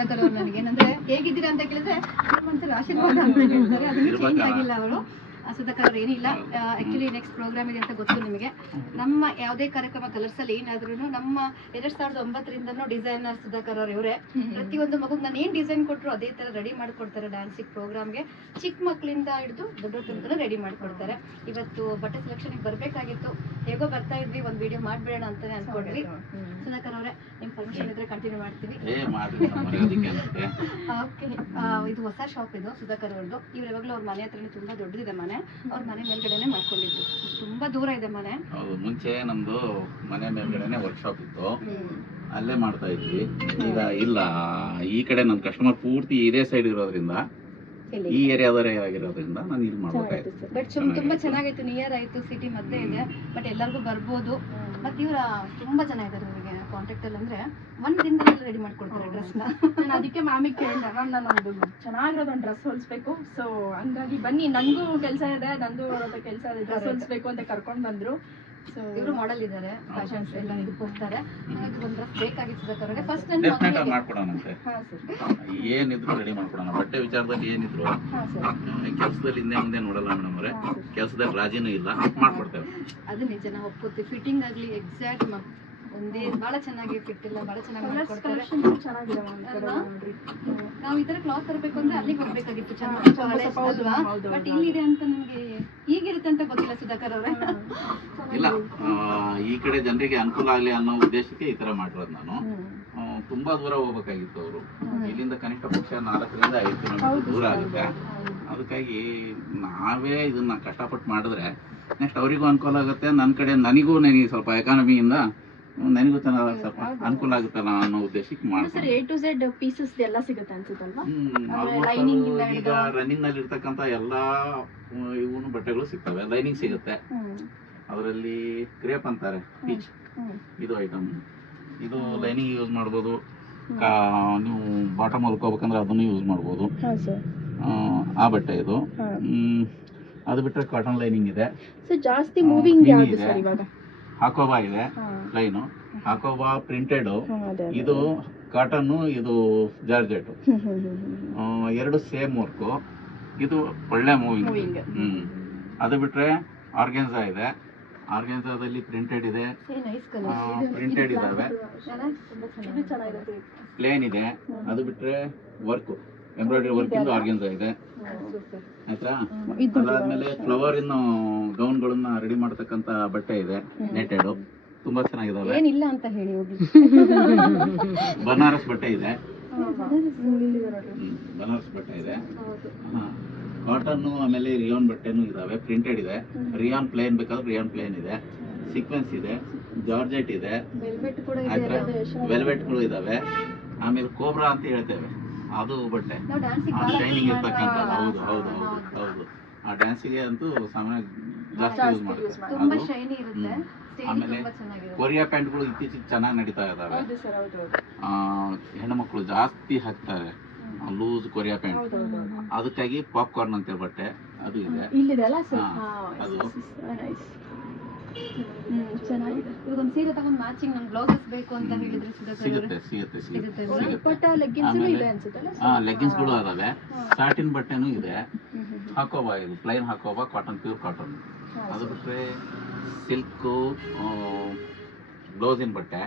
ಸುಧಾಕರ್ ಅವ್ರು ನನಗೆ ಏನಂದ್ರೆ ಹೇಗಿದ್ದೀರಾ ಅಂತ ಕೇಳಿದ್ರೆ ಒಂಥರ ಆಶೀರ್ವಾದ ಅಂತ ಹೇಳ್ತಾರೆ. ಅದನ್ನು ಚೇಂಜ್ ಆಗಿಲ್ಲ ಅವರು. ಸುಧಾಕರ್ ಅವ್ರು ಏನಿಲ್ಲ, ಆಕ್ಚುಲಿ ನೆಕ್ಸ್ಟ್ ಪ್ರೋಗ್ರಾಮ್ ಇದೆ ಅಂತ ಗೊತ್ತು ನಿಮಗೆ. ನಮ್ಮ ಯಾವುದೇ ಕಾರ್ಯಕ್ರಮ ಕಲರ್ಸಲ್ಲಿ ಏನಾದ್ರೂ ನಮ್ಮ 2009ರಿಂದನೂ ಡಿಸೈನರ್ ಸುಧಾಕರ್ ಅವ್ರು ಇವರೇ. ಪ್ರತಿಯೊಂದು ಮಗುಗೆ ನಾನು ಏನು ಡಿಸೈನ್ ಕೊಟ್ಟರು ಅದೇ ಥರ ರೆಡಿ ಮಾಡಿಕೊಡ್ತಾರೆ. ಡ್ಯಾನ್ಸಿಗೆ ಪ್ರೋಗ್ರಾಮ್ಗೆ ಚಿಕ್ಕ ಮಕ್ಕಳಿಂದ ಹಿಡಿದು ದೊಡ್ಡ ತನಕ ರೆಡಿ ಮಾಡಿಕೊಡ್ತಾರೆ. ಇವತ್ತು ಬಟ್ಟೆ ಸೆಲೆಕ್ಷನ್ಗೆ ಬರಬೇಕಾಗಿತ್ತು, ಹೇಗೋ ಬರ್ತಾ ಇದ್ವಿ, ಒಂದು ವಿಡಿಯೋ ಮಾಡಿಬಿಡೋಣ ಅಂತಲೇ ಅಂದ್ಕೊಂಡ್ವಿ. ಸುಧಾಕರ್ ಅವರೇ, ನಿಮ್ಮ ಪರ್ಮಿಷನ್ ಇದ್ರೆ ಕಂಟಿನ್ಯೂ ಮಾಡ್ತೀವಿ. ಓಕೆ, ಇದು ಹೊಸ ಶಾಪ್ ಇದು ಸುಧಾಕರ್ ಅವ್ರದ್ದು. ಇವ್ರು ಯಾವಾಗಲೂ ಅವ್ರ ಮನೆ ಹತ್ರನೇ ತುಂಬ ದೊಡ್ಡದಿದೆ ಮನೆ. ಅವ್ರ ಮನೆ ಮೇಲ್ಗಡೆನೆ ಮಾಡ್ಕೊಂಡಿದ್ದು, ತುಂಬಾ ದೂರ ಇದೆ ಮನೆ. ಹೌದು, ಮುಂಚೆ ನಮ್ದು ಮನೆ ಮೇಲ್ಗಡೆನೆ ವರ್ಕ್ಶಾಪ್ ಇತ್ತು, ಅಲ್ಲೇ ಮಾಡ್ತಾ ಇದ್ವಿ. ಈಗ ಇಲ್ಲ, ಈ ಕಡೆ ನನ್ನ ಕಸ್ಟಮರ್ ಪೂರ್ತಿ ಇದೇ ಸೈಡ್ ಇರೋದ್ರಿಂದ, ಈ ಏರಿಯಾದವರೇ ಆಗಿರೋದ್ರಿಂದ ನಾನು ಇಲ್ಲಿ ಮಾಡ್ಬೇಕಾಯ್ತು. ಬಟ್ ತುಂಬಾ ಚೆನ್ನಾಗಿತ್ತು, ನಿಯರ್ ಆಯ್ತು, ಸಿಟಿ ಮಧ್ಯೆ ಇದೆ. ಬಟ್ ಎಲ್ಲರಿಗೂ ಬರ್ಬೋದು. ಮತ್ತೆ ಇವ್ರ ತುಂಬಾ ಜನ ಇದ್ದಾರೆ ನನಗೆ ಕಾಂಟ್ಯಾಕ್ಟ್ ಅಲ್ಲಿ. ಅಂದ್ರೆ ಒಂದ್ ದಿನದಲ್ಲಿ ರೆಡಿ ಮಾಡ್ಕೊಡ್ತಾರೆ ಡ್ರೆಸ್ ನ. ನಾನು ಅದಕ್ಕೆ ಮ್ಯಾಮಿಗೆ ಕೇಳಿದೆ, ಮ್ಯಾಮ್ ನಾನೊಂದು ಚೆನ್ನಾಗಿರೋದು ಒಂದು ಡ್ರೆಸ್ ಹೊಲಿಸ್ಬೇಕು, ಸೊ ಹಂಗಾಗಿ ಬನ್ನಿ, ನನಗೂ ಕೆಲಸ ಇದೆ, ನಂದು ಅವ್ರ ಕೆಲಸ ಇದೆ, ಡ್ರೆಸ್ ಹೊಲಿಸ್ಬೇಕು ಅಂತ ಕರ್ಕೊಂಡು ಬಂದ್ರು. ಸೊ ಇವರು ಮಾಡೆಲ್ ಇದ್ದಾರೆ, ಫ್ಯಾಷನ್ಸ್ ಎಲ್ಲ ಇದಕ್ಕೆ ಹೋಗ್ತಾರೆ. ಒಂದು ಡ್ರೆಸ್ ಬೇಕಾಗಿತ್ತು ಸುಧಾಕರ್ಗೆ. ಫಸ್ಟ್ ಮಾಡ್ಕೊಡೋಣಂತೆ, ಏನಿದ್ರು ರೆಡಿ ಮಾಡ್ಕೊಡೋಣ. ಬಟ್ಟೆ ವಿಚಾರದಲ್ಲಿ ಏನಿದ್ರು ಕೆಲಸದಲ್ಲಿ ಹಿಂದೆ ಮುಂದೆ ನೋಡಲ್ಲ ಮೇಡಮ್ ಅವರೇ, ಕೆಲಸದಲ್ಲಿ ರಾಜಿನೂ ಇಲ್ಲ, ಮಾಡ್ಕೊಡ್ತೇವೆ. ಅದು ನಿಜ, ನಾವು ಒಪ್ಕೋತೀವಿ. ಫಿಟ್ಟಿಂಗ್ ಆಗಲಿ ಎಕ್ಸಾಕ್ಟ್ ಒಂದೇ ಬಹಳ ಚೆನ್ನಾಗಿ ಫಿಟ್ ಇಲ್ಲ, ಬಹಳ ಚೆನ್ನಾಗಿ ಮಾಡ್ಕೊಡ್ತಾರೆ. ನಾವು ಈ ತರ ಕ್ಲಾತ್ ತರಬೇಕು ಅಂದ್ರೆ ಅಲ್ಲಿಗೆ ಹೋಗ್ಬೇಕಾಗಿತ್ತು, ಚೆನ್ನಾಗಿ. ಬಟ್ ಇಲ್ಲಿದೆ ಅಂತ ನಮ್ಗೆ ಈಗಿರುತ್ತೆ ಅಂತ ಗೊತ್ತಿಲ್ಲ ಸುಧಾಕರ್ ಅವರೇ. ಇಲ್ಲ, ಈ ಕಡೆ ಜನರಿಗೆ ಅನುಕೂಲ ಆಗಲಿ ಅನ್ನೋ ಉದ್ದೇಶಕ್ಕೆ ಈ ತರ ಮಾಡಿರೋದು. ನಾನು ತುಂಬಾ ದೂರ ಹೋಗ್ಬೇಕಾಗಿತ್ತು. ಅವರು ಇಲ್ಲಿಂದ ಕನಿಷ್ಠ ಪಕ್ಷ 4ರಿಂದ 5 ಕಿಲೋಮೀಟರ್ ದೂರ ಆಗುತ್ತೆ. ಅದಕ್ಕಾಗಿ ನಾವೇ ಇದನ್ನ ಕಷ್ಟಪಟ್ಟು ಮಾಡಿದ್ರೆ ನೆಕ್ಸ್ಟ್ ಅವರಿಗೂ ಅನುಕೂಲ ಆಗುತ್ತೆ, ನನ್ನ ಕಡೆ ನನಗೂ ಸ್ವಲ್ಪ ಎಕಾನಮಿಯಿಂದ ನನಗೂ ಚೆನ್ನಾಗಿ ಸ್ವಲ್ಪ ಅನುಕೂಲ ಆಗುತ್ತಲ್ಲ ಅನ್ನೋ ಉದ್ದೇಶಕ್ಕೆ ಮಾಡ್ತಾರೆ. A to Z ಪೀಸಸ್ ಎಲ್ಲ ಸಿಗುತ್ತೆ ಅನ್ಸುತ್ತಲ್ವಾ? ಈಗ ರನ್ನಿಂಗ್ ನಲ್ಲಿ ಇರ್ತಕ್ಕಂಥ ಎಲ್ಲಾ ಇವನು ಬಟ್ಟೆಗಳು ಸಿಗ್ತವೆ. ಲೈನಿಂಗ್ ಸಿಗುತ್ತೆ, ಅದರಲ್ಲಿ ಕ್ರೇಪ್ ಅಂತಾರೆ, ಪೀಚ್, ಇದು ಐಟಮ್. ಇದು ಲೈನಿಂಗ್ ಯೂಸ್ ಮಾಡ್ಬೋದು. ನೀವು ಬಾಟಮ್ ಹೊಲ್ಕೋಬೇಕಂದ್ರೆ ಅದನ್ನು ಯೂಸ್ ಮಾಡ್ಬೋದು. ಆ ಬಟ್ಟೆ ಇದು. ಅದು ಬಿಟ್ಟರೆ ಕಾಟನ್ ಲೈನಿಂಗ್ ಇದೆ. ಜಾಸ್ತಿ ಮೂವಿಂಗ್ ಯಾವುದು ಸರ್ ಇವಾಗ? ಹಾಕೋಬಾ ಇದೆ ಲೈನು, ಹಾಕೋಬಾ ಪ್ರಿಂಟೆಡ್. ಇದು ಕಾಟನ್, ಇದು ಜಾರ್ಜೆಟ್, ಎರಡು ಸೇಮ್ ವರ್ಕು. ಇದು ಒಳ್ಳೆ ಮೂವಿಂಗ್. ಅದು ಬಿಟ್ರೆ ಆರ್ಗೆನ್ಸಾ ಇದೆ. ಆರ್ಗೆನ್ಸಾದಲ್ಲಿ ಪ್ರಿಂಟೆಡ್ ಇದೆ, ಪ್ರಿಂಟೆಡ್ ಇದಾವೆ, ಪ್ಲೇನ್ ಇದೆ. ಅದು ಬಿಟ್ರೆ ವರ್ಕ್, ಎಂಬ್ರಾಯ್ಡರಿ ವರ್ಕ್ ಇಂದ ಆರ್ಗೆನ್ಸಾ ಇದೆ. ಆಯ್ತಾ? ಅದಾದ್ಮೇಲೆ ಫ್ಲವರ್ ಇನ್ನು ಗೌನ್ಗಳನ್ನ ರೆಡಿ ಮಾಡ್ತಕ್ಕಂತ ಬಟ್ಟೆ ಇದೆ, ನೆಟೆಡ್, ತುಂಬಾ ಚೆನ್ನಾಗಿದಾವೆ. ಏನಿಲ್ಲ ಅಂತ ಹೇಳಿ ಹೋಗಿ. ಬನಾರಸ್ ಬಟ್ಟೆ ಇದೆ, ಬನಾರಸ್ ಬಟ್ಟೆ ಇದೆ. ಕಾಟನ್, ಆಮೇಲೆ ರಿಯಾನ್ ಬಟ್ಟೆನೂ ಇದಾವೆ, ಪ್ರಿಂಟೆಡ್ ಇದೆ. ರಿಯಾನ್ ಪ್ಲೇನ್ ಬೇಕಾದ್ರೆ ರಿಯಾನ್ ಪ್ಲೇನ್ ಇದೆ, ಸೀಕ್ವೆನ್ಸ್ ಇದೆ, ಜಾರ್ಜೆಟ್ ಇದೆ, ಆಯ್ತಾ? ವೆಲ್ವೆಟ್ಗಳು ಇದಾವೆ. ಆಮೇಲೆ ಕೋಬ್ರಾ ಅಂತ ಹೇಳ್ತೇವೆ, ಅದು ಬಟ್ಟೆ ಶೈನಿಂಗ್ ಇರ್ತಕ್ಕಂಥದ್ದು. ಹೌದು ಹೌದು ಹೌದು ಹೌದು. ಆ ಡ್ಯಾನ್ಸಿಗೆ ಅಂತೂ ಸಾಮಾನ್ಯ ಜಾಸ್ತಿ ಯೂಸ್ ಮಾಡ್ತಾರೆ. ಆಮೇಲೆ ಕೊರಿಯಾ ಪ್ಯಾಂಟ್ಗಳು ಇತ್ತೀಚೆಗೆ ಚೆನ್ನಾಗಿ ನಡೀತಾ ಇದಾವೆ. ಹೆಣ್ಮಕ್ಳು ಜಾಸ್ತಿ ಹಾಕ್ತಾರೆ ಲೂಸ್ ಕೊರಿಯಾ ಪ್ಯಾಂಟ್. ಅದಕ್ಕಾಗಿ ಪಾಪ್ಕಾರ್ನ್ ಅಂತ ಬಟ್ಟೆ ಅದು ಇದೆ. ಅದು ಇವಾಗೊಂದು ಸೀರೆ ತಗೊಂಡು ಮ್ಯಾಚಿಂಗ್ ನಮ್ಗೆ ಬ್ಲೌಸಸ್ ಬೇಕು ಅಂತ ಹೇಳಿದ್ರೆ ಸಿಗುತ್ತೆ ಸಿಗುತ್ತೆ ಸಿಗುತ್ತೆ. ಲೆಗ್ಗಿನ್ಸ್ಗಳು ಅದಾವೆ, ಸಾಟಿನ್ ಬಟ್ಟೆನೂ ಇದೆ. ಹಾಕೋಬಾ, ಇದು ಪ್ಲೈನ್ ಹಾಕೋಬಾ, ಕಾಟನ್, ಪ್ಯೂರ್ ಕಾಟನ್. ಅದು ಬಿಟ್ರೆ ಸಿಲ್ಕು, ಬ್ಲೌಸಿನ ಬಟ್ಟೆ.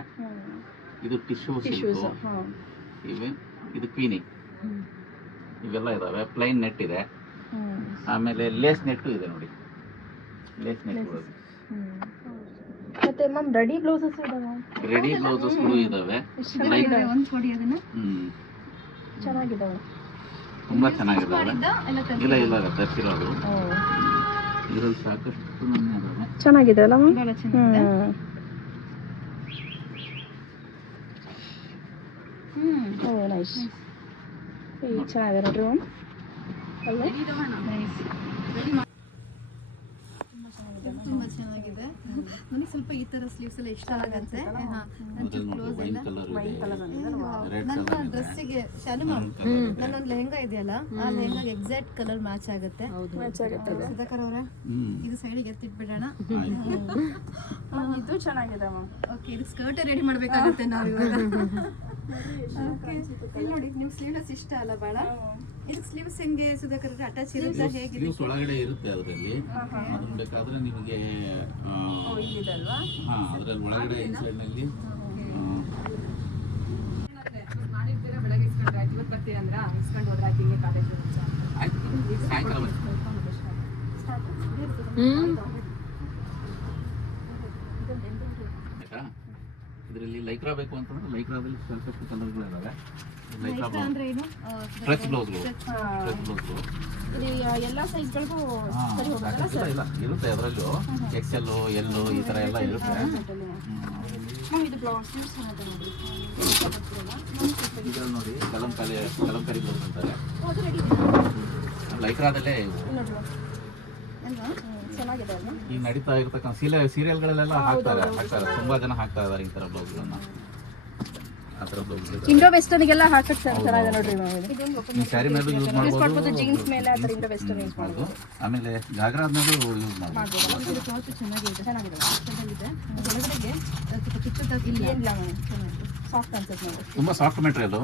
ಇದು ಟಿಶ್ಯೂ ಸಿಲ್ಕು ಇವೆ. ಇದು ಕ್ವೀನಿ, ಇವೆಲ್ಲ ಇದಾವೆ. ಪ್ಲೈನ್ ನೆಟ್ ಇದೆ, ಆಮೇಲೆ ಲೇಸ್ ನೆಟ್ಟು ಇದೆ ನೋಡಿ, ಲೇಸ್ ನೆಟ್. ಮತ್ತೆ ಮ್ಯಾಮ್ ರೆಡಿ ಬ್ಲೌಸಸ್ ಇದಾವೆ, ರೆಡಿ ಬ್ಲೌಸಸ್ಗಳು ಇದಾವೆ. ಚೆನ್ನಾಗಿದಾವೆ, ತುಂಬಾ ಚೆನ್ನಾಗಿದಾವೆ. ಇಲ್ಲ ಇಲ್ಲ ತರಿಸಿರೋದು. ಇದ್ರಲ್ಲಿ ಸಾಕಷ್ಟು ಚೆನ್ನಾಗಿದೆ ಅಲ್ಲ ಮ್ಯಾಮ್? ನೈಸ್, ಚೆನ್ನಾಗಿದೆ ನೋಡ್ರಿ ಮ್ಯಾಮ್. ತುಂಬಾ ಚೆನ್ನಾಗಿದೆ. ನನಗೆ ಸ್ವಲ್ಪ ಈ ತರ ಸ್ಲೀವ್ಸ್ ಎಲ್ಲ ಇಷ್ಟ ಆಗುತ್ತೆ. ಕ್ಲೋಸ್ ಎಲ್ಲ ನನ್ನ ಡ್ರೆಸ್ಸಿಗೆ ಶಾನು ನನ್ನೊಂದು ಲೆಹಂಗಾ ಇದೆಯಲ್ಲ, ಆ ಲೆಹಂಗಾಗೆ ಎಕ್ಸಾಕ್ಟ್ ಕಲರ್ ಮ್ಯಾಚ್ ಆಗುತ್ತೆ. ಸುಧಾಕರ್ ಅವರೇ, ಇದು ಸೈಡಿಗೆ ಎತ್ತಿಟ್ಬಿಡೋಣ. ಇದು ಚೆನ್ನಾಗಿದೆ ಮ್ಯಾಮ್. ಓಕೆ, ಇದು ಸ್ಕರ್ಟ್ ರೆಡಿ ಮಾಡ್ಬೇಕಾಗುತ್ತೆ ನಾವು ಇವಾಗ. ಇಲ್ಲಿ ನೋಡಿ ನಿಮ್ ಸ್ಲೀವ್ಲೆಸ್ ಇಷ್ಟ ಅಲ್ಲ ಬಾಳ. ಇದಕ್ಕೆ ಸ್ಲೀವ್ಸ್ ಹೆಂಗೆ ಸುಧಾಕರ್ ಅಟ್ಯಾಚ್ ಇರುತ್ತೆ ಹೇಗಿದೆ? ಸ್ಲೀವ್ಸ್ ಒಳಗಡೆ ಇರುತ್ತೆ ಅದರಲ್ಲಿ. ಅದನ್ನ ಬೇಕಾದ್ರೆ ನಿಮಗೆ ಇಲ್ಲಿದಲ್ವಾ? ಹಾ ಅದ್ರಲ್ಲಿ ಒಳಗಡೆ ಇನ್ಸೈಡ್ ನಲ್ಲಿ ಮಾಡಿರ್ತೀರಾ ಬೆಳಗ್ಗೆ ಇಸ್ಕೊಂಡ್ರೆ ಆಯ್ತು, ಇವತ್ತು ಬರ್ತೀರಾ ಅಂದ್ರೆ ಇಸ್ಕೊಂಡು ಹೋದ್ರೆ ಆಯ್ತು, ಹಿಂಗೆ ಕಾಲೇಜ್ ಆಯ್ತು ಸಾಯಂಕಾಲ ಬನ್ನಿ. ಆಯ್ತಾ? ಇದರಲ್ಲಿ ಲೈಕ್ರಾ ಬೇಕು ಅಂತಂದ್ರೆ ಲೈಕ್ರಾದಲ್ಲಿ ಸ್ವಲ್ಪ ಕಲರ್ಗಳು ಇದಾವೆ. ಲೈಕ್ರಾ ಅಂದ್ರೆ ಏನು? ಸ್ಟ್ರೆಚ್ ಬ್ಲೌಸ್ಗಳು, ಸ್ಟ್ರೆಚ್ ಬ್ಲೌಸ್ಗಳು ಎಲ್ಲ ಸೈಜ್ಗಳಿಗೂ ಸರಿ ಹೋಗುತ್ತಲ್ಲ ಸರ್? ಇಲ್ಲ ಇರುತ್ತೆ ಅದರಲ್ಲೂ ಎಕ್ಸೆಲ್ ಎಲ್ಲು ಈ ತರ ಎಲ್ಲ ಇರುತ್ತೆ. ಇದು ಬ್ಲೌಸ್ ಚೆನ್ನಾಗಿದೆ ನೋಡಿ. ಇದ್ರಲ್ಲಿ ನೋಡಿ ಕಲಂಕಾರಿ ಬ್ಲೌಸ್ ಅಂತಾರೆ. ಅದು ರೆಡಿ ಲೈಕ್ರಾದಲ್ಲೇ ಅಲ್ವಾ? ಚೆನ್ನಾಗಿದೆ ಅಲ್ವಾ? ಈಗ ನಡೀತಾ ಇರ್ತಕ್ಕಂಥ ಸೀರಿಯಲ್ಗಳಲ್ಲೆಲ್ಲ ಹಾಕ್ತಾರೆ ತುಂಬಾ ಜನ ಹಾಕ್ತಾ ಇದಾರೆ ಈ ತರ ಬ್ಲೌಸ್ಗಳನ್ನ. ಆ ತರ ಬ್ಲೌಸ್ ಇಂಡೋ ವೆಸ್ಟರ್ನ್ಗೆಲ್ಲ ಹಾಕಕ್ಕೆ ಚೆನ್ನಾಗಿದೆ ನೋಡ್ರಿ ಮ್ಯಾಮ್ ಇದು. ಇದೊಂದು ಸ್ಯಾರಿ ಮೇಲೂ ಯೂಸ್ ಮಾಡ್ಬೋದು, ಜೀನ್ಸ್ ಮೇಲೆ ಆ ಥರ ಇಂಡೋ ವೆಸ್ಟರ್ನ್ ಯೂಸ್ ಮಾಡ್ಬೋದು. ಆಮೇಲೆ ಘಾಗ್ರಾ ಆದ್ಮೇಲೂ ಯೂಸ್ ಮಾಡ್ಬೋದು. ಇದು ಕ್ಲಾತ್ ಚೆನ್ನಾಗಿದೆ, ಚೆನ್ನಾಗಿದೆ. ಒಳಗಡೆಗೆ ಸ್ವಲ್ಪ ಚಿಕ್ಕದಾಗಿ ಇಲ್ಲಿ ಏನಿಲ್ಲ ಮ್ಯಾಮ್, ಚೆನ್ನಾಗಿದೆ, ಸಾಫ್ಟ್ ಅನ್ಸುತ್ತೆ ನೋಡಿ. ತುಂಬಾ ಸಾಫ್ಟ್ ಮೆಟೀರಿಯಲ್.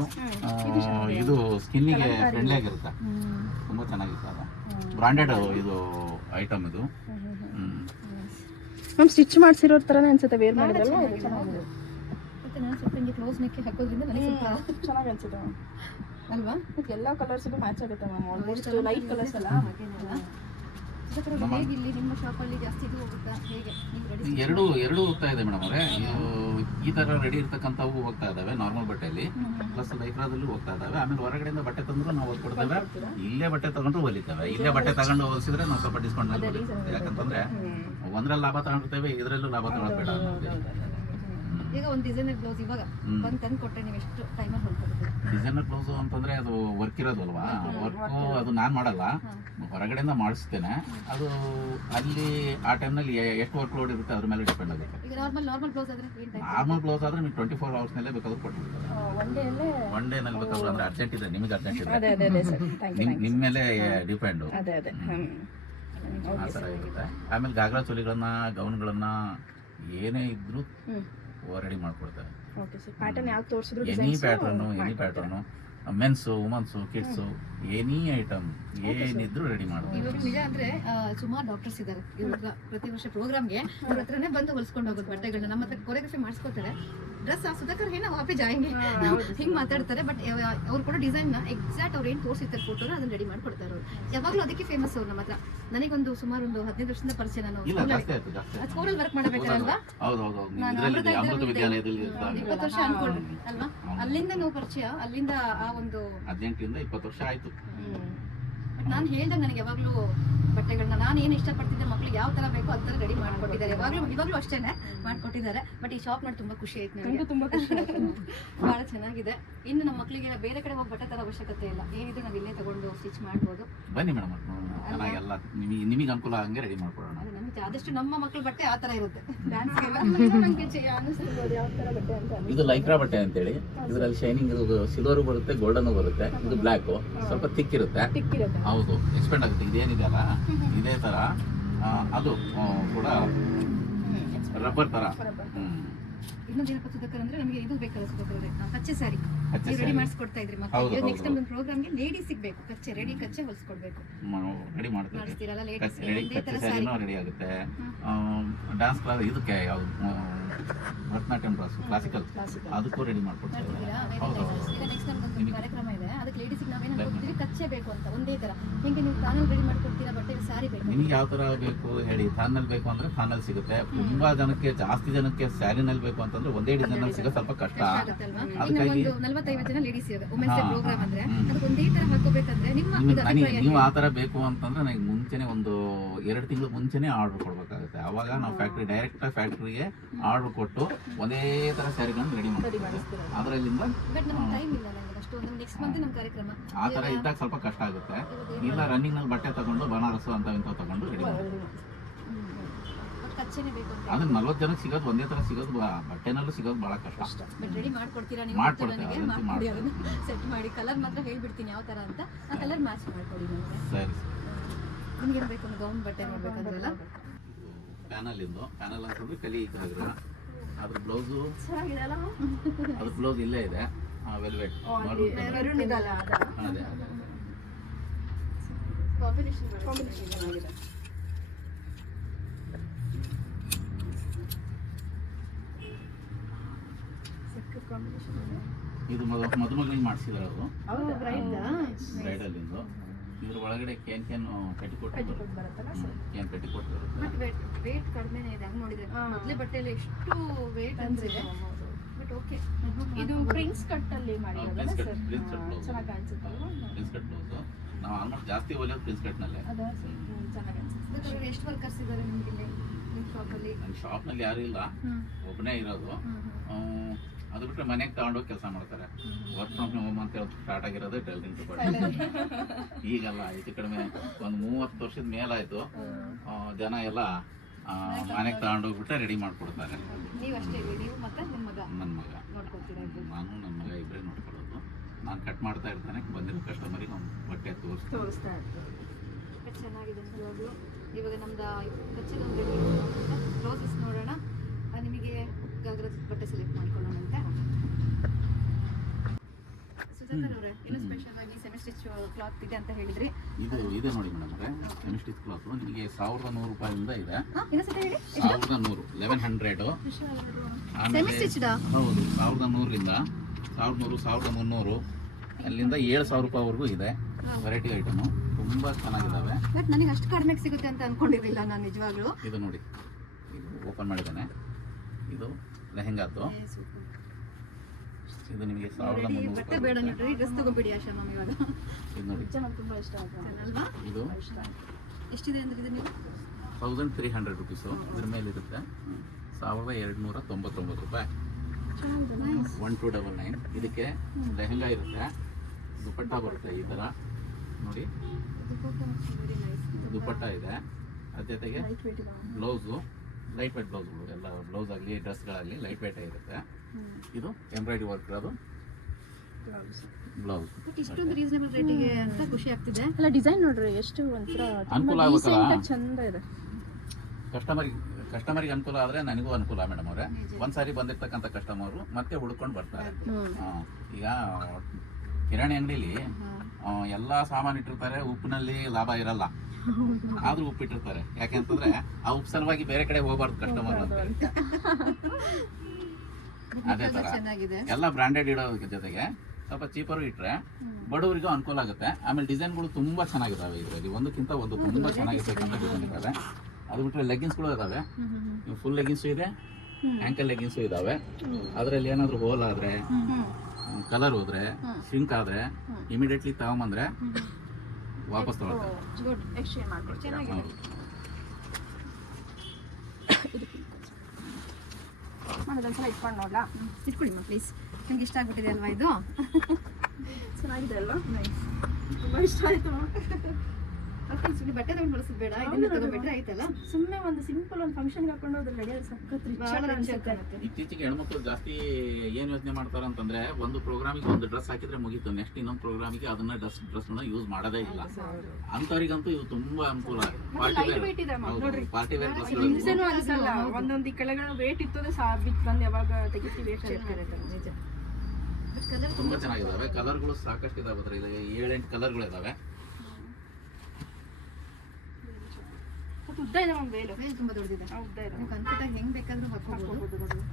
ಇದು ಸ್ಕಿನ್ನಿಗೆ ಫ್ರೆಂಡ್ಲಿ ಆಗಿರುತ್ತೆ, ತುಂಬಾ ಚೆನ್ನಾಗಿರುತ್ತೆ. ಅದು ಬ್ರಾಂಡೆಡ್ ಇದು ಐಟಮ್ ಇದು. ಮ್ಯಾಮ್ ಸ್ಟಿಚ್ ಮಾಡಿಸಿರೋ ಥರನೇ ಅನ್ಸುತ್ತೆ ವೇರ್ ಮಾಡಿದ್ರಲ್ಲ, ಇದು ಚೆನ್ನಾಗಿದೆ. ಮತ್ತೆ ನಾನು ಸ್ವಲ್ಪ ಹಿಂಗೆ ಕ್ಲೋಸ್ ನೆಕ್ ಹಾಕೋದ್ರಿಂದ ನನಗೆ ಸ್ವಲ್ಪ ಚೆನ್ನಾಗಿ ಅನ್ಸುತ್ತೆ ಮ್ಯಾಮ್ ಅಲ್ವಾ? ಎಲ್ಲ ಕಲರ್ಸ್ಗೂ ಮ್ಯಾಚ್ ಆಗುತ್ತೆ ಮ್ಯಾಮ್. ಆಲ್ಮೋಸ್ಟ್ ಲೈಟ್ ಕಲರ್ಸ್ ಅಲ್ಲ. ಹೇಗೆ ಇಲ್ಲಿ ನಿಮ್ಮ ಶಾಪಲ್ಲಿ ಜಾಸ್ತಿ ಇದು ಹೋಗುತ್ತಾ ಹೇಗೆ ನೀವು ರೆಡಿ? ಎರಡು ಹೋಗ್ತಾ ಇದೆ ಮೇಡಮ್ ಅವರೇ. ಈ ತರ ರೆಡಿ ಇರ್ತಕ್ಕಂಥವು ಹೋಗ್ತಾ ಇದಾವೆ ನಾರ್ಮಲ್ ಬಟ್ಟೆಯಲ್ಲಿ, ಪ್ಲಸ್ ಲೈಕ್ರಾದಲ್ಲೂ ಹೋಗ್ತಾ ಇದಾವೆ. ಆಮೇಲೆ ಹೊರಗಡೆಯಿಂದ ಬಟ್ಟೆ ತಂದ್ರು ನಾವು ಹೊಲ್ಕೊಡ್ತೇವೆ, ಇಲ್ಲೇ ಬಟ್ಟೆ ತಗೊಂಡ್ರು ಹೊಲಿತೇವೆ. ಇಲ್ಲೇ ಬಟ್ಟೆ ತಗೊಂಡು ಹೊಲಿಸಿದ್ರೆ ನಾವು ಸ್ವಲ್ಪ ಡಿಸ್ಕೌಂಟ್ ನಲ್ಲಿ ಹೊಲಿತೇವೆ. ಯಾಕಂತಂದ್ರೆ ಒಂದ್ರಲ್ಲಿ ಲಾಭ ತಗೊಂಡಿರ್ತೇವೆ, ಇದರಲ್ಲೂ ಲಾಭ ತಗೊಳ್ಬೇಡ ಅನ್ನೋದು. ಈಗ ಒಂದು ಡಿಸೈನರ್ ಬ್ಲೌಸ್ ಇವಾಗ ಬಂದು ತಂದು ಕೊಟ್ಟರೆ ನೀವು ಎಷ್ಟು ಟೈಮಲ್ಲಿ ಹೊಲ್ಕೊಡ್ತೀರಾ? ಡಿಸೈನರ್ ಬ್ಲೌಸ್ ಅಂತಂದ್ರೆ ಅದು ವರ್ಕ್ ಇರೋದು ಅಲ್ವಾ, ವರ್ಕ್ ಅದು ನಾನ್ ಮಾಡಲ್ಲ, ಹೊರಗಡೆಯಿಂದ ಮಾಡಿಸ್ತೇನೆ. ಅದು ಅಲ್ಲಿ ಆ ಟೈಮ್ನಲ್ಲಿ ಎಷ್ಟು ವರ್ಕ್ ಲೋಡ್ ಇರುತ್ತೆ ಅದ್ರ ಮೇಲೆ ಡಿಪೆಂಡ್ ಆಗುತ್ತೆ. ಈಗ ನಾರ್ಮಲ್ ಬ್ಲೌಸ್ ಆದ್ರೆ ಏನು ಟೈಮ್? ನಾರ್ಮಲ್ ಬ್ಲೌಸ್ ಆದ್ರೆ ನೀವು 24 hours ನಲ್ಲೇ ಬೇಕಾದ್ರೂ ಕೊಟ್ಬಿಡ್ತಾರೆ. ಒನ್ ಡೇ ನಲ್ಲಿ ಬೇಕಾದ್ರೂ, ಅಂದ್ರೆ ಅರ್ಜೆಂಟ್ ಇದೆ, ನಿಮಗೆ ಅರ್ಜೆಂಟ್ ಇದೆ, ನಿಮ್ಮ ಮೇಲೆ ಡಿಪೆಂಡು. ಆ ಥರ ಇರುತ್ತೆ. ಆಮೇಲೆ ಘಾಗ್ರಾ ಚೋಲಿಗಳನ್ನ ಗೌನ್ಗಳನ್ನ ಏನೇ ಇದ್ರು ರೆಡಿ ಮಾಡ್ಕೊಡ್ತಾರೆ. Any pattern mens womens kids any item ಏನಿದ್ರು ರೆಡಿ ಮಾಡ್ಬೋದು. ಇವಾಗ ನಿಜ ಅಂದ್ರೆ ಸುಮಾರು ಡಾಕ್ಟರ್ಸ್ ಇದ್ದಾರೆ ಇವ್ರ ಹತ್ರ. ಪ್ರತಿ ವರ್ಷ ಪ್ರೋಗ್ರಾಮ್ಗೆ ಅವ್ರ ಹತ್ರನೇ ಬಂದು ಹೊಲ್ಸ್ಕೊಂಡು ಹೋಗೋದು ಬಟ್ಟೆಗಳನ್ನ. ನಮ್ಮ ಹತ್ರ ಕೊರಿಯೋಗ್ರಫಿ ಮಾಡಿಸ್ಕೋತಾರೆ. ಡ್ರೆಸ್ ಸುಧಾಕರ್ ಏನೋ ವಾಪಿ ಜಾಯಿಂಗೆ ಹಿಂಗೆ ಮಾತಾಡ್ತಾರೆ. ಬಟ್ ಅವ್ರು ಕೂಡ ಡಿಸೈನ್ ಎಕ್ಸಾಕ್ಟ್ ಅವ್ರು ಏನು ತೋರಿಸಿರ್ತಾರೆ ಫೋಟೋನ ಅದನ್ನ ರೆಡಿ ಮಾಡ್ಕೊಡ್ತಾರೆ ಅವ್ರು. ಯಾವಾಗಲೂ ಅದಕ್ಕೆ ಫೇಮಸ್ ಅವ್ರು ನಮ್ಮ ಹತ್ರ. ನನಗೊಂದು ಸುಮಾರು ಒಂದು 15 ವರ್ಷದಿಂದ ಪರಿಚಯ. ನಾನು ಸ್ಕೂಲಲ್ಲಿ ವರ್ಕ್ ಮಾಡಬೇಕಲ್ವಾ, ನಾನು ಅಮೃತ ವಿದ್ಯಾಲಯದಲ್ಲಿ 20 ವರ್ಷ ಅನ್ಕೊಂಡ್ರಿ ಅಲ್ವಾ, ಅಲ್ಲಿಂದ ನಾವು ಪರಿಚಯ. ಅಲ್ಲಿಂದ ಆ ಒಂದು 18 ಇಂದ 20 ವರ್ಷ ಆಯ್ತು. ನಾನು ಹೇಳ್ದಂಗೆ ನನಗೆ ಯಾವಾಗಲೂ ಬಟ್ಟೆಗಳನ್ನ ನಾನು ಏನು ಇಷ್ಟಪಡ್ತಿದ್ದೆ ಮಕ್ಳಿಗೆ ಯಾವ ತರ ಬೇಕೋ ಅದ್ ತರ ರೆಡಿ ಮಾಡ್ಕೊಟ್ಟಿದ್ದಾರೆ. ಇವಾಗಲೂ ಅಷ್ಟೇನೆ ಮಾಡ್ಕೊಟ್ಟಿದ್ದಾರೆ. ಬಟ್ ಈ ಶಾಪ್ ನೋಡಿ ತುಂಬಾ ಖುಷಿ ಆಯ್ತು ನನಗೆ, ತುಂಬಾ ಖುಷಿ ಆಯ್ತು. ಬಹಳ ಚೆನ್ನಾಗಿದೆ. ಇನ್ನು ನಮ್ಮ ಮಕ್ಕಳಿಗೆ ಬೇರೆ ಕಡೆ ಹೋಗಿ ಬಟ್ಟೆ ತರ ಅವಶ್ಯಕತೆ ಇಲ್ಲ, ಏನಿದ್ರು ನಾವು ಇಲ್ಲೇ ತಗೊಂಡು ಸ್ಟಿಚ್ ಮಾಡ್ಬೋದು. ಬನ್ನಿ ಮೇಡಮ್, ಚೆನ್ನಾಗೆಲ್ಲ ನಿಮಗೆ ಅನುಕೂಲ ಹಂಗೆ ರೆಡಿ ಮಾಡ್ಕೊಡೋಣ. ನಮಗೆ ಆದಷ್ಟು ನಮ್ಮ ಮಕ್ಕಳ ಬಟ್ಟೆ ಆ ತರ ಇರುತ್ತೆ. ಇದು ಲೈಕ್ರಾ ಬಟ್ಟೆ ಅಂತೇಳಿ, ಇದರಲ್ಲಿ ಶೈನಿಂಗ್ ಸಿಲ್ವರ್ ಬರುತ್ತೆ, ಗೋಲ್ಡನ್ ಬರುತ್ತೆ. ಇದು ಬ್ಲ್ಯಾಕ್ ಸ್ವಲ್ಪ ಥಿಕ್ ಇರುತ್ತೆ. ಹೌದು, ಎಕ್ಸ್ಪೆಂಡ್ ಆಗುತ್ತೆ. ಇದೇನಿದೆ ಅಲ್ಲ ಇದೇ ತರ ಅದು ಕೂಡ ರಬ್ಬರ್ ತರ. ಇನ್ನೊಂದು ಏನಪ್ಪ ಸುಧಾಕರ್ ಅಂದ್ರೆ ನಮಗೆ ಇದು ಬೇಕಲ್ಲ ಸುಧಾಕರ್, ಕಚ್ಚೆ ಸ್ಯಾರಿ ರೆಡಿ ಮಾಡಿಸ್ಕೊಡ್ತಾ ಇದ್ರಿ ಮತ್ತೆ. ನೆಕ್ಸ್ಟ್ ಟೈಮ್ ಒಂದು ಪ್ರೋಗ್ರಾಮ್ಗೆ ಲೇಡೀಸ್ ಸಿಗ್ಬೇಕು, ಕಚ್ಚೆ ರೆಡಿ ಕಚ್ಚೆ ಹೊಲ್ಸ್ಕೊಡ್ಬೇಕು. ರೆಡಿ ಮಾಡ್ತೀವಿ, ಮಾಡಿಸ್ತೀರಲ್ಲ ಲೇಡೀಸ್ ಕಚ್ಚೆ ಸ್ಯಾರಿನೂ ರೆಡಿ ಆಗುತ್ತೆ. ಡ್ಯಾನ್ಸ್ ಕ್ಲಾಸ್ ಇದಕ್ಕೆ ಯಾವ್ದು ಭರತನಾಟ್ಯಂ ಕ್ಲಾಸ್ ಕ್ಲಾಸಿಕಲ್ ಅದಕ್ಕೂ ರೆಡಿ ಮಾಡ್ಕೊಡ್ತೀವಿ. ಈಗ ನೆಕ್ಸ್ಟ್ ನಮ್ಗೊಂದು ಕಾರ್ಯಕ್ರಮ ಇದೆ, ಅದಕ್ಕೆ ಲೇಡೀಸ್ ನಾವೇನು ಹೋಗ್ತೀವಿ ಕಚ್ಚೆ ಬೇಕು ಅಂತ ಒಂದೇ ತರ. ಹೆಂಗೆ ನೀವು ತಾನಲ್ಲಿ ರೆಡಿ ಮಾಡ್ಕೊಡ್ತೀರಾ ಬಟ್ಟೆ ಸ್ಯಾರಿ ಬೇಕು? ನಿಮ್ಗೆ ಯಾವ ತರ ಬೇಕು ಹೇಳಿ. ಥಾನಲ್ಲಿ ಬೇಕು ಅಂದ್ರೆ ಥಾನಲ್ಲಿ ಸಿಗುತ್ತೆ. ತುಂಬಾ ಜನಕ್ಕೆ ಜಾಸ್ತಿ ಜನಕ್ಕೆ ಸ್ಯಾರಿನಲ್ಲಿ ಬೇಕು ಅಂತಂದ್ರೆ ಒಂದೇ ಡಿಸೈನ್ ಅಲ್ಲಿ ಸಿಗೋದು ಸ್ವಲ್ಪ ಕಷ್ಟ. ಅದಕ್ಕಾಗಿ 45 ಜನ ಲೇಡೀಸ್ ಇವೆ ವುಮೆನ್ಸ್ ಡೇ ಪ್ರೋಗ್ರಾಮ್ ಅಂದ್ರೆ ಅದಕ್ಕೆ ಒಂದೇ ತರ ಹಾಕೋಬೇಕಂದ್ರೆ ನೀವು ಆ ತರ ಬೇಕು ಅಂತಂದ್ರೆ ನನಗೆ ಮುಂಚೆನೆ ಒಂದು 2 ತಿಂಗಳು ಮುಂಚೆನೆ ಆರ್ಡರ್ ಕೊಡ್ಬೇಕಾಗುತ್ತೆ. ಅವಾಗ ನಾವು ಡೈರೆಕ್ಟ್ ಫ್ಯಾಕ್ಟ್ರಿಗೆ ಆರ್ಡರ್ ಕೊಟ್ಟು ಒಂದೇ ತರ ಸ್ಯಾರಿಗಳನ್ನ ರೆಡಿ ಮಾಡ್ತೀವಿ. ಅದರಲ್ಲಿಂದ ಬಟ್ ನಮ್ಗೆ ಟೈಮ್ ಇಲ್ಲ ನನಗೆ ಅಷ್ಟೊಂದು. ನೆಕ್ಸ್ಟ್ ಮಂತ್ ನಮ್ಮ ಕಾರ್ಯಕ್ರಮ ಆ ತರ ಇದ್ದಾಗ ಸ್ವಲ್ಪ ಕಷ್ಟ ಆಗುತ್ತೆ. ಇಲ್ಲ ರನ್ನಿಂಗ್ ನಲ್ಲಿ ಬಟ್ಟೆ ತಗೊಂಡು ಬನಾರಸು ಅಂತ ಇಂಥ ತಗೊಂಡು ರೆಡಿ ಮಾಡ್ತೀವಿ. ಕಚ್ಚೆನೇ ಬೇಕು ಅಂತ ಅದನ್ನ 40 ಜನಕ್ಕೆ ಸಿಗೋದು ಒಂದೇ ತರ ಸಿಗೋದು, ಬಟ್ಟೆನಲ್ಲೂ ಸಿಗೋದು ಬಹಳ ಕಷ್ಟ. ಬಟ್ ರೆಡಿ ಮಾಡ್ಕೊಡ್ತೀರಾ ನೀವು? ಮಾಡ್ಕೊಡ್ತೀವಿ, ಸೆಟ್ ಮಾಡಿ ಕಲರ್ ಮಾತ್ರ ಹೇಳ್ಬಿಡ್ತೀನಿ ಯಾವ ತರ ಅಂತ, ಆ ಕಲರ್ ಮ್ಯಾಚ್ ಮಾಡ್ಕೊಡಿ ನನಗೆ. ಸರಿ. ನಿಮ್ಗೆ ಏನು ಬೇಕು? ಗೌನ್ ಬಟ್ಟೆ ನೋಡ್ಬೇಕಂದ್ರಲ್ಲ, ಪ್ಯಾನಲ್ ಅಂತಂದ್ರೆ ಕಲಿ ಘಾಗ್ರಾ. ಅದ್ರ ಬ್ಲೌಸು ಚೆನ್ನಾಗಿರಲ್ಲ. ಅದ್ರ ಬ್ಲೌಸ್ ಇಲ್ಲೇ ಇದೆ. ವೆಲ್ವೆಟ್ ಮೆರೂನ್ ಇದಲ್ಲ ಅದ ಅದೇ ಕಾಂಬಿನೇಷನ್ ಚೆನ್ನಾಗಿದೆ. ಸಕ್ಕ ಕಾಂಬಿನೇಷನ್ ಇದು ಮದುಮಗಳಿಗೆ ಮಾಡಿಸಿದಾರೆ ಅದು ಹೌದಾ ಬ್ರೈಡಲ್ಲಿಂದು. ಇದ್ರ ಒಳಗಡೆ ಕೇನ್ ಪೆಟಿಕೋಟ್ ಪೆಟ್ಟಿಕೋಟ್ ಬರುತ್ತಲ್ಲ ಸರ್. ಕೇನ್ ಪೆಟಿಕೋಟ್ ಬರುತ್ತೆ. ಮತ್ತೆ ವೇಟ್ ಕಡಿಮೆನೇ ಇದೆ ಹಂಗೆ ನೋಡಿದ್ರೆ ಮೊದಲೇ ಬಟ್ಟೆಯಲ್ಲಿ ಎಷ್ಟು ವೇಟ್ ಅನ್ಸಿದೆ ಬಟ್ ಓಕೆ. ಇದು ಪ್ರಿನ್ಸ್ ಕಟ್ ಅಲ್ಲಿ ಮಾಡಿರೋದಲ್ಲ prince sir? Cut prince cut blouse ಚೆನ್ನಾಗಿ ಕಾಣಿಸುತ್ತಲ್ವಾ? ಪ್ರಿನ್ಸ್ ಕಟ್ ಬ್ಲೌಸ್ ನಾವು ಆಲ್ಮೋಸ್ಟ್ ಜಾಸ್ತಿ ಹೊಲಿಯೋದು ಪ್ರಿನ್ಸ್ ಕಟ್ನಲ್ಲೇ. ಅದ ಚೆನ್ನಾಗಿ ಅನ್ಸುತ್ತೆ. ಬೇಕಾದ್ರೆ ಎಷ್ಟು ವರ್ಕರ್ಸ್ ಇದ್ದಾರೆ ನಿಮಗೆ ನಿಮ್ಮ ಶಾಪಲ್ಲಿ? ನನ್ನ ಶಾಪ್ನಲ್ಲಿ ಯಾರೂ ಇಲ್ಲ, ಒಬ್ಬನೇ ಇರೋದು. ಅದು ಬಿಟ್ಟರೆ ಮನೆಗೆ ತಗೊಂಡೋಗಿ ಕೆಲಸ ಮಾಡ್ತಾರೆ. ವರ್ಕ್ ಫ್ರಮ್ ಹೋಮ್ ಅಂತ ಹೇಳಿ ಸ್ಟಾರ್ಟ್ ಆಗಿರೋದೇ ಟೈಲರಿಂಗ್ ಡಿಪಾರ್ಟ್ಮೆಂಟ್. ಈಗಲ್ಲ ಹೆಚ್ಚು ಕಡಿಮೆ ಒಂದು 30 ವರ್ಷದ ಮೇಲಾಯಿತು. ಜನ ಎಲ್ಲ ಮನೆಗೆ ತಗೊಂಡೋಗ್ಬಿಟ್ರೆ ರೆಡಿ ಮಾಡಿಕೊಡ್ತಾರೆ. ನೀವು ಅಷ್ಟೇ ನೀವು ಮತ್ತೆ ನಿಮ್ಮ ಮಗ ನನ್ನ ಮಗ ನೋಡ್ಕೊಳ್ತೀರಾ? ನಾನು ನನ್ನ ಮಗ ಇಬ್ಬರೇ ನೋಡ್ಕೊಳ್ಳೋದು. ನಾನು ಕಟ್ ಮಾಡ್ತಾ ಇರ್ತಾನೆ, ಬಂದಿರೋ ಕಸ್ಟಮರಿಗೆ ಒಂದು ಬಟ್ಟೆ ತೋರಿಸ್ತಾ ಇರ್ತಾರೆ. ಬಟ್ ಚೆನ್ನಾಗಿದೆ ನಿಜವಾಗ್ಲೂ. ಇವಾಗ ನಮ್ದು ಕಚ್ಚದೊಂದು ರೆಡಿ ಬ್ಲೌಸಸ್ ನೋಡೋಣ. ನಿಮಗೆ ಯಾವ್ದಾರ ಬಟ್ಟೆ ಸೆಲೆಕ್ಟ್ ಮಾಡ್ಕೊಳ್ಳೋಣಂತೆ. ಸುಧಾಕರ್ ಅವರೇ, ಏನು ಸ್ಪೆಷಲ್ ಆಗಿ ಸೆಮಿ ಸ್ಟಿಚ್ ಕ್ಲಾತ್ ಇದೆ ಅಂತ ಹೇಳಿದ್ರಿ. ಇದೆ ನೋಡಿ ಮೇಡಮ್ ಅವರೇ, ಸೆಮಿ ಸ್ಟಿಚ್ ಕ್ಲಾತ್ ನಿಮಗೆ 1100 ರೂಪಾಯಿಂದ ಇದೆ. ಇನ್ನೊಂದ್ಸತಿ ಹೇಳಿ. 1100 1100. ಸೆಮಿ ಸ್ಟಿಚ್ಡ್ ಹೌದು, 1100ರಿಂದ 1100 1300 ಅಲ್ಲಿಂದ 7000 ರೂಪಾಯಿವರೆಗೂ ಇದೆ. ವೆರೈಟಿ ಐಟಮು ತುಂಬ ಚೆನ್ನಾಗಿದ್ದಾವೆ. ಬಟ್ ನನಗೆ ಅಷ್ಟು ಕಡಿಮೆಗೆ ಸಿಗುತ್ತೆ ಅಂತ ಅನ್ಕೊಂಡಿರಲಿಲ್ಲ ನಾನು ನಿಜವಾಗ್ಲೂ. ಇದು ನೋಡಿ, ಇದು ಓಪನ್ ಮಾಡಿದ್ದಾನೆ. ಇದು ಲೆಹೆಂಗಾದ್ದು. ಇದು ನಿಮಗೆ 1300 ಬಟ್ಟೆ ಬೇಡ, ನೀವು ಡ್ರೆಸ್ ತಗೋಬಿಡಿ ಆಶಾ ಮ್ಯಾಮ್ ಇವಾಗ. ಇದು ನೋಡಿ, ನನಗೆ ತುಂಬಾ ಇಷ್ಟ ಆಯ್ತು ಅಲ್ವಾ? ಇದು ಇಷ್ಟ ಆಯ್ತು. ಎಷ್ಟಿದೆ ಅಂದ್ರೆ ಇದು ನೀವು 1300 ರುಪೀಸು. ಇದ್ರ ಮೇಲೆ ಇರುತ್ತೆ 1299 ರೂಪಾಯಿ. 1299. ಇದಕ್ಕೆ ಲೆಹೆಂಗಾ ಇರುತ್ತೆ, ದುಪಟ್ಟ ಬರುತ್ತೆ ಈ ಥರ ನೋಡಿ. ದುಪಟ್ಟ ಇದೆ, ಅದ್ರ ಜೊತೆಗೆ ಲೈಟ್ ವೇಟ್ ಇದೆ. ಬ್ಲೌಸು ಲೈಟ್ ವೇಟ್ ಬ್ಲೌಸ್ಗಳು ಎಲ್ಲ ಬ್ಲೌಸ್ ಆಗಲಿ ಡ್ರೆಸ್ಗಳಾಗಲಿ ಲೈಟ್ ವೇಟ್ ಇರುತ್ತೆ. ಇದು ಎಂಬ್ರಾಯ್ಡ್ರಿ ವರ್ಕ್ ಇರೋದು ಬ್ಲೌಸ್. ಬಟ್ ಇಷ್ಟೊಂದು ರೀಸನೇಬಲ್ ರೇಟಿಗೆ ಅಂತ ಖುಷಿ ಆಗ್ತಿದೆ. ಅಲ್ಲ ಡಿಸೈನ್ ನೋಡ್ರಿ ಎಷ್ಟು ಒಂಥರ ಅನುಕೂಲ ಆಗುತ್ತಲ್ಲ. ಚಂದ ಇದೆ. ಕಸ್ಟಮರಿಗೆ ಅನುಕೂಲ ಆದರೆ ನನಗೂ ಅನುಕೂಲ ಮೇಡಮ್ ಅವರೇ. ಒಂದ್ಸಾರಿ ಬಂದಿರ್ತಕ್ಕಂಥ ಕಸ್ಟಮರು ಮತ್ತೆ ಹುಡ್ಕೊಂಡು ಬರ್ತಾರೆ. ಈಗ ಕಿರಾಣಿ ಅಂಗಡಿಲಿ ಎಲ್ಲ ಸಾಮಾನು ಇಟ್ಟಿರ್ತಾರೆ, ಉಪ್ಪಿನಲ್ಲಿ ಲಾಭ ಇರಲ್ಲ. ಆದ್ರೂ ಉಪ್ಪಿಟ್ಟಿರ್ತಾರೆ. ಯಾಕೆಂತಂದ್ರೆ ಆ ಉಪ್ಪು ಸಲುವಾಗಿ ಬೇರೆ ಕಡೆ ಹೋಗ್ಬಾರ್ದು ಕಸ್ಟಮರ್ ಅಂತ. ಅದೇ ತರ ಚೆನ್ನಾಗಿದೆ. ಎಲ್ಲ ಬ್ರಾಂಡೆಡ್ ಇಡೋದ್ರ ಜೊತೆಗೆ ಸ್ವಲ್ಪ ಚೀಪರು ಇಟ್ರೆ ಬಡವರಿಗೂ ಅನುಕೂಲ ಆಗುತ್ತೆ. ಆಮೇಲೆ ಡಿಸೈನ್ಗಳು ತುಂಬಾ ಚೆನ್ನಾಗಿದ್ದಾವೆ. ಇದರಲ್ಲಿ ಒಂದಕ್ಕಿಂತ ಒಂದು ತುಂಬಾ ಚೆನ್ನಾಗಿರ್ತಕ್ಕಂಥ ಡಿಸೈನ್ ಇದ್ದಾವೆ. ಅದು ಬಿಟ್ಟರೆ ಲೆಗ್ಗಿನ್ಸ್ಗಳು ಇದಾವೆ. ಫುಲ್ ಲೆಗ್ಗಿನ್ಸು ಇದೆ, ಆ್ಯಂಕಲ್ ಲೆಗ್ಗಿನ್ಸು ಇದಾವೆ. ಅದರಲ್ಲಿ ಏನಾದರೂ ಹೋಲ್ ಆದರೆ, ಕಲರ್ ಹೋದ್ರೆ, ಸಿಂಕ್ ಆದರೆ ಇಮಿಡಿಯೇಟ್ಲಿ ತಗೊಂಬಂದ್ರೆ ವಾಪಸ್ ತಗೊಳ್ತಾರೆ. ಗುಡ್, ಎಕ್ಸ್ಚೇಂಜ್ ಮಾಡ್ಕೊಡ್ತೀರಾ? ಚೆನ್ನಾಗಿದೆ. ಅದೊಂದ್ಸಲ ಇಟ್ಕೊಂಡು ನೋಡ್ಲಾ? ಇಟ್ಕೊಳ್ಳಿ ಮಾ ಪ್ಲೀಸ್. ನಿಮ್ಗೆ ಇಷ್ಟ ಆಗ್ಬಿಟ್ಟಿದೆ ಅಲ್ವಾ ಇದು? ಚೆನ್ನಾಗಿದೆ ಅಲ್ವಾ? ನೈಸ್, ತುಂಬಾ ಇಷ್ಟ ಆಯ್ತು. ಮತ್ತೆ ಸುಮ್ಮನೆ ಬಟ್ಟೆ ತಗೊಂಡು ಬಳಸೋದು ಬೇಡ, ಇದನ್ನ ತಗೊಂಡ್ಬಿಟ್ರೆ ಆಯ್ತಲ್ಲ. ಸುಮ್ಮನೆ ಒಂದು ಸಿಂಪಲ್ ಒಂದು ಫಂಕ್ಷನ್ಗೆ ಹಾಕೊಂಡು ಹೋದ್ರೆ ರೆಡಿಯಾಗಿ ಸಖತ್ ಬಹಳ ರಿಚ್ ಆಗುತ್ತೆ. ಇತ್ತೀಚೆಗೆ ಹೆಣ್ಮಕ್ಳು ಜಾಸ್ತಿ ಏನ್ ಯೋಚನೆ ಮಾಡ್ತಾರೆ ಅಂತಂದ್ರೆ, ಒಂದು ಪ್ರೋಗ್ರಾಮಿಗೆ ಒಂದು ಡ್ರೆಸ್ ಹಾಕಿದ್ರೆ ಮುಗೀತು, ನೆಕ್ಸ್ಟ್ ಇನ್ನೊಂದು ಪ್ರೋಗ್ರಾಮಿಗೆ ಅದನ್ನ ಡ್ರೆಸ್ನ ಯೂಸ್ ಮಾಡೋದೇ ಇಲ್ಲ. ಅಂತವರಿಗಂತೂ ಇದು ತುಂಬಾ ಅನುಕೂಲ. ಪಾರ್ಟಿ ವೇರ್, ಪಾರ್ಟಿ ವೇರ್ ಹಿಂಸೆನೂ ಅನ್ಸಲ್ಲ. ಒಂದೊಂದು ಕೆಳಗಡೆ ವೇಟ್ ಇರ್ತದೆ, ಬಿಟ್ಟು ಬಂದು ಯಾವಾಗ ತೆಗಿತೀವಿ ವೇಟ್ ನಿಜ. ಕಲರ್ ತುಂಬಾ ಚೆನ್ನಾಗಿದಾವೆ. ಕಲರ್ಗಳು ಸಾಕಷ್ಟು ಇದಾವೆ. ಅದ್ರ 7-8 ಕಲರ್ಗಳು ಇದಾವೆ. ಉದ್ದ ಇದೆ ಒಂದು ವೇಲು. ವೇಲ್ ತುಂಬಾ ದೊಡ್ಡದಿದೆ. ಉದ್ದ ಇದೆ. ನೀವು ಕಂಫರ್ಟಾಗಿ ಹೆಂಗ್ ಬೇಕಾದ್ರೂ ಹಾಕೋಬಹುದು.